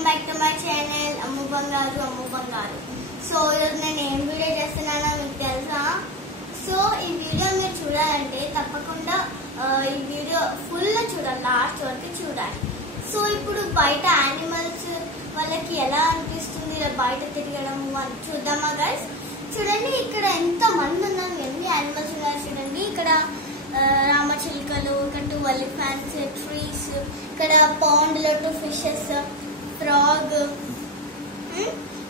Welcome back to my channel Ammu Bangaru. So ఈరోజు నేను ఏం వీడియో చేస్తున్నానో మీకు తెలుసా? సో ఈ వీడియో మీరు చూడాలంటే తప్పకుండా ఈ వీడియో ఫుల్ చూడాలి, లాస్ట్ వరకు చూడాలి. సో ఇప్పుడు బయట యానిమల్స్ వాళ్ళకి ఎలా అనిపిస్తుంది ఇలా బయట తిరగడం అని చూద్దామా గైస్? చూడండి ఇక్కడ ఎంత మంది ఉన్నారు, ఎన్ని యానిమల్స్ ఉన్నారు చూడండి. ఇక్కడ రామచిలుకలు, ఇక్కడ 2 ఎలిఫెంట్స్, ట్రీస్, ఇక్కడ పాండ్ లో 2 ఫిషెస్, ఫ్రాగ్,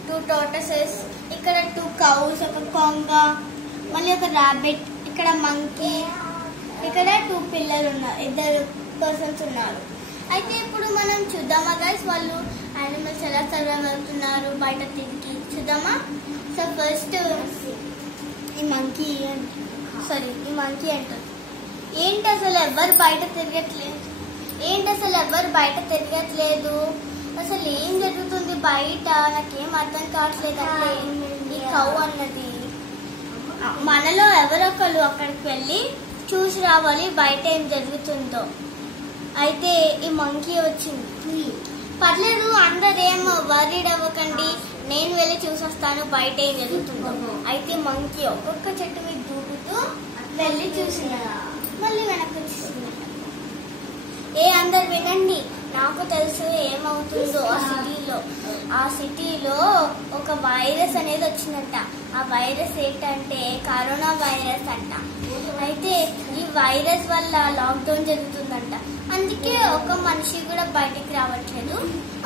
2 టార్టసెస్, ఇక్కడ 2 కౌస్, ఒక కొంగ, మళ్ళీ ఒక రాబిట్, ఇక్కడ మంకీ, ఇక్కడ 2 పిల్లలు ఉన్నారు, 2 పర్సన్స్ ఉన్నారు. అయితే ఇప్పుడు మనం చూద్దామా గైస్ వాళ్ళు యానిమల్స్ ఎలా సర్వైవ్ అవుతున్నారు బయట తిరిగి చూద్దామా? సో ఫస్ట్ ఈ మంకీ అంటారు, ఏంటి అసలు ఎవరు బయట తిరగట్లేదు, అసలు ఏం జరుగుతుంది బయట, నాకేం అర్థం కావట్లేదు. అంటే ఈ కౌ అన్నది మనలో ఎవరొకరు అక్కడికి వెళ్ళి చూసి రావాలి బయట ఏం జరుగుతుందో. అయితే ఈ మంకీ వచ్చింది, పర్లేదు అందరేం వర్రీడ్ అవ్వకండి, నేను వెళ్ళి చూసొస్తాను బయట ఏం జరుగుతుందో. అయితే మంకీ ఒక్కొక్క చెట్టు మీద దూకుతూ వెళ్ళి చూసినా మళ్ళీ వెనక్కి వచ్చేసింది. అందరు వినండి, నాకు తెలుసు ఏమవుతుందో. ఆ సిటీలో ఒక వైరస్ అనేది వచ్చిందంట. ఆ వైరస్ ఏంటంటే కరోనా వైరస్ అంట. అయితే ఈ వైరస్ వల్ల లాక్డౌన్ జరుగుతుందంట, అందుకే ఒక మనిషి కూడా బయటికి రావట్లేదు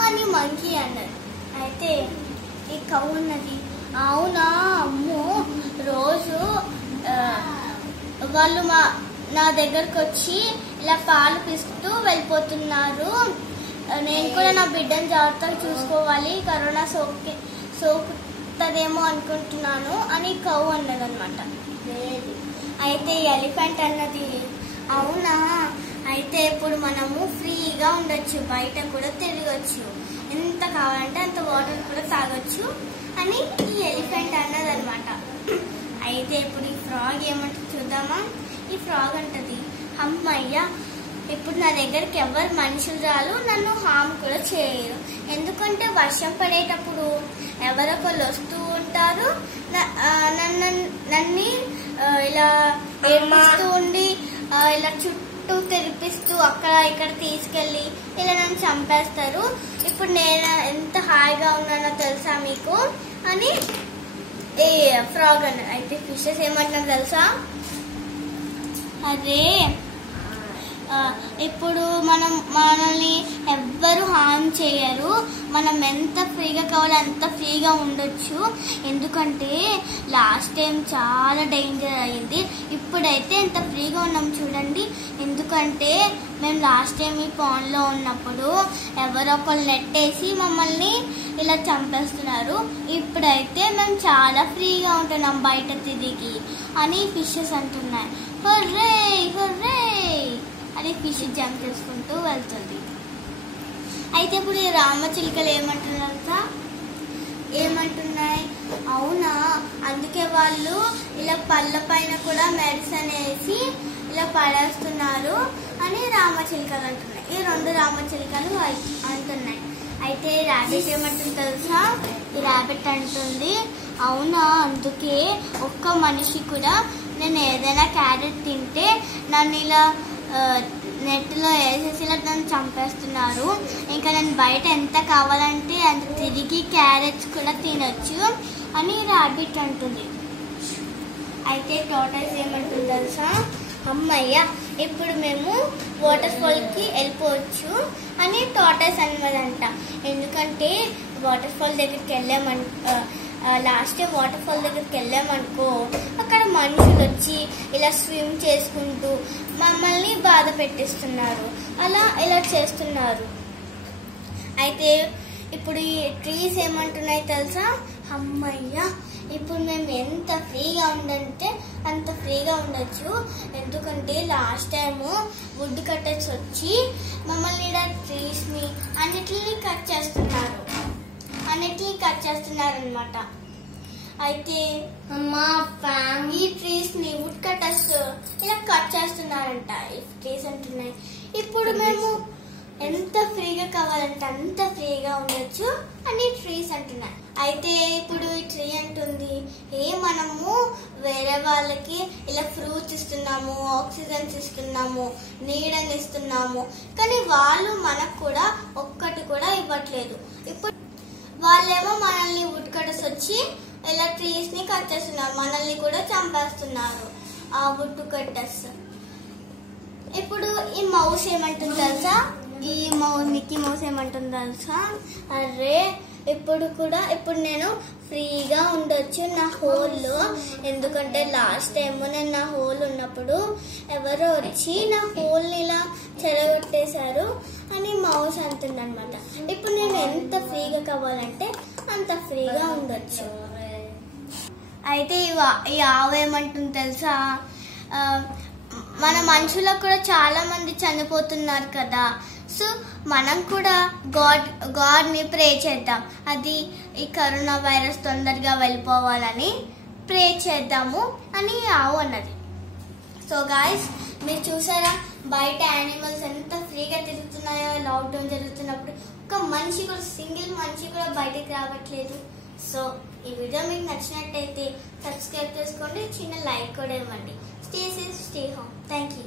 అని మంకీ అన్నది. అయితే ఈ కౌ ఉన్నది, అవునా అమ్మో, రోజు వాళ్ళు నా దగ్గరకు వచ్చి ఇలా పాలు పిస్తూ వెళ్ళిపోతున్నారు, నేను కూడా నా బిడ్డను జాగ్రత్తగా చూసుకోవాలి, కరోనా సోకుతుందేమో అనుకుంటున్నాను అని కౌ అన్నదన్నమాట. అయితే ఎలిఫెంట్ అన్నది, అవునా అయితే ఇప్పుడు మనము ఫ్రీగా ఉండొచ్చు, బయట కూడా తిరగచ్చు, ఎంత కావాలంటే అంత వాటర్ కూడా తాగొచ్చు అని ఈ ఎలిఫెంట్ అన్నది అనమాట. అయితే ఇప్పుడు ఈ ఫ్రాగ్ ఏమంటుంది చూద్దామా? ఈ ఫ్రాగ్ అంటది, అమ్మయ్య ఇప్పుడు నా దగ్గరికి ఎవరు మనుషులు రాలు, నన్ను హామ్ కూడా చేయరు, ఎందుకంటే వర్షం పడేటప్పుడు ఎవరొకరు వస్తూ ఉంటారు, నన్ను ఇలా ఏడిపిస్తూ ఉండి ఇలా చుట్టూ తిరిపిస్తూ అక్కడ ఇక్కడ తీసుకెళ్ళి ఇలా నన్ను చంపేస్తారు, ఇప్పుడు నేను ఎంత హాయిగా ఉన్నానో తెలుసా మీకు అని ఏ ఫ్రాగ్ అన్నది. అయితే ఫిషెస్ ఏమంటున్నారు తెలుసా? అదే ఇప్పుడు మనల్ని ఎవ్వరు హార్మ్ చేయరు, మనం ఎంత ఫ్రీగా కావాలో అంత ఫ్రీగా ఉండొచ్చు, ఎందుకంటే లాస్ట్ టైం చాలా డేంజర్ అయింది, ఇప్పుడైతే ఎంత ఫ్రీగా ఉన్నాం చూడండి. ఎందుకంటే మేము లాస్ట్ టైం ఈ పాండ్లో ఉన్నప్పుడు ఎవరొకరు నెట్టేసి మమ్మల్ని ఇలా చంపేస్తున్నారు, ఇప్పుడైతే మేము చాలా ఫ్రీగా ఉంటున్నాం బయట తిరిగి అని ఫిషెస్ అంటున్నాయి. హొర్రే హొర్రే అని ఫిష్ జంప్ చేసుకుంటూ వెళ్తుంది. అయితే ఇప్పుడు ఈ రామచిలుకలు ఏమంటున్నాయి, అవునా అందుకే వాళ్ళు ఇలా పళ్ళ పైన కూడా మెడిసిన్ వేసి ఇలా పడేస్తున్నారు అని రామచిలుకలు అంటున్నాయి. ఈ 2 రామచిలుకలు అంటున్నాయి. అయితే ర్యాబిట్ ఏమంటుంది తెలుసా? ఈ ర్యాబిట్ అంటుంది, అవునా అందుకే ఒక్క మనిషి కూడా నేను ఏదైనా క్యారెట్ తింటే నన్ను ఇలా నెట్లో వేసేసి ఇలా నన్ను చంపేస్తున్నారు, ఇంకా నేను బయట ఎంత కావాలంటే అంత తిరిగి క్యారెట్స్ కూడా తినొచ్చు అని ర్యాబిట్ అంటుంది. అయితే టార్టాయిస్ ఏమంటుంది తెలుసా? అమ్మయ్య ఇప్పుడు మేము వాటర్ ఫాల్కి వెళ్ళిపోవచ్చు అని టార్టాయిస్ అన్నదంట. ఎందుకంటే వాటర్ ఫాల్ దగ్గరికి లాస్ట్ టైం వాటర్ ఫాల్ దగ్గరికి వెళ్ళామనుకో, అక్కడ మనుషులు వచ్చి ఇలా స్విమ్ చేసుకుంటూ మమ్మల్ని బాధ పెట్టిస్తున్నారు, ఇలా చేస్తున్నారు. అయితే ఇప్పుడు ఈ ట్రీస్ ఏమంటున్నాయి తెలుసా? అమ్మయ్య ఇప్పుడు మేము ఎంత ఫ్రీగా ఉందంటే అంత ఫ్రీగా ఉండొచ్చు, ఎందుకంటే లాస్ట్ టైము వుడ్ కట్టర్స్ వచ్చి మమ్మల్ని ఇలా ట్రీస్ని అన్నిటిని కట్ చేస్తున్నారు అనమాట. అయితే మా ఫ్యామిలీ ట్రీస్ ని వుడ్ కట్టర్స్ ఇలా కట్ చేస్తున్నారంట. ఈ ట్రీస్ అంటున్నాయి, ఇప్పుడు మేము ఎంత ఫ్రీగా కావాలంటే అంత ఫ్రీగా ఉండొచ్చు అని ట్రీస్ అంటున్నాయి. అయితే ఇప్పుడు ఈ ట్రీ అంటుంది, మనము వేరే వాళ్ళకి ఇలా ఫ్రూట్స్ ఇస్తున్నాము, ఆక్సిజన్స్ ఇస్తున్నాము, నీడని ఇస్తున్నాము, కానీ వాళ్ళు మనకు కూడా ఒక్కటి కూడా ఇవ్వట్లేదు. ఇప్పుడు వాళ్ళేమో మనల్ని వుడ్ కటర్స్ వచ్చి ఇలా ట్రీస్ ని కట్ చేస్తున్నారు, మనల్ని కూడా చంపేస్తున్నారు ఆ వుడ్ కట్టర్స్. ఇప్పుడు ఈ మౌస్ ఏమంటుంది తెలుసా, మిక్కీ మౌస్ ఏమంటుంది తెలుసా, అరే ఇప్పుడు నేను ఫ్రీగా ఉండొచ్చు నా హోల్లో, ఎందుకంటే లాస్ట్ టైం నేను నా హోల్ ఉన్నప్పుడు ఎవరో వచ్చి నా హోల్ని ఇలా చెడగొట్టేశారు అని మౌస్ అంటుంది అనమాట. ఇప్పుడు నేను ఎంత ఫ్రీగా కావాలంటే అంత ఫ్రీగా ఉండొచ్చు. అయితే ఈ ఆవు ఏమంటుంది తెలుసా, మన మనుషులకు కూడా చాలా మంది చనిపోతున్నారు కదా, సో మనం కూడా గాడ్ని ప్రే చేద్దాం, అది ఈ కరోనా వైరస్ తొందరగా వెళ్ళిపోవాలని ప్రే చేద్దాము అని ఆవు అన్నది. సో గాయస్, మీరు చూసారా బయట యానిమల్స్ ఎంత ఫ్రీగా తిరుగుతున్నాయో లాక్డౌన్ జరుగుతున్నప్పుడు. ఒక మనిషి కూడా, సింగిల్ మనిషి కూడా బయటకు రావట్లేదు. సో ఈ వీడియో మీకు నచ్చినట్టయితే సబ్స్క్రైబ్ చేసుకోండి, చిన్న లైక్ కూడా ఇవ్వండి. Stay safe, stay home. Thank you.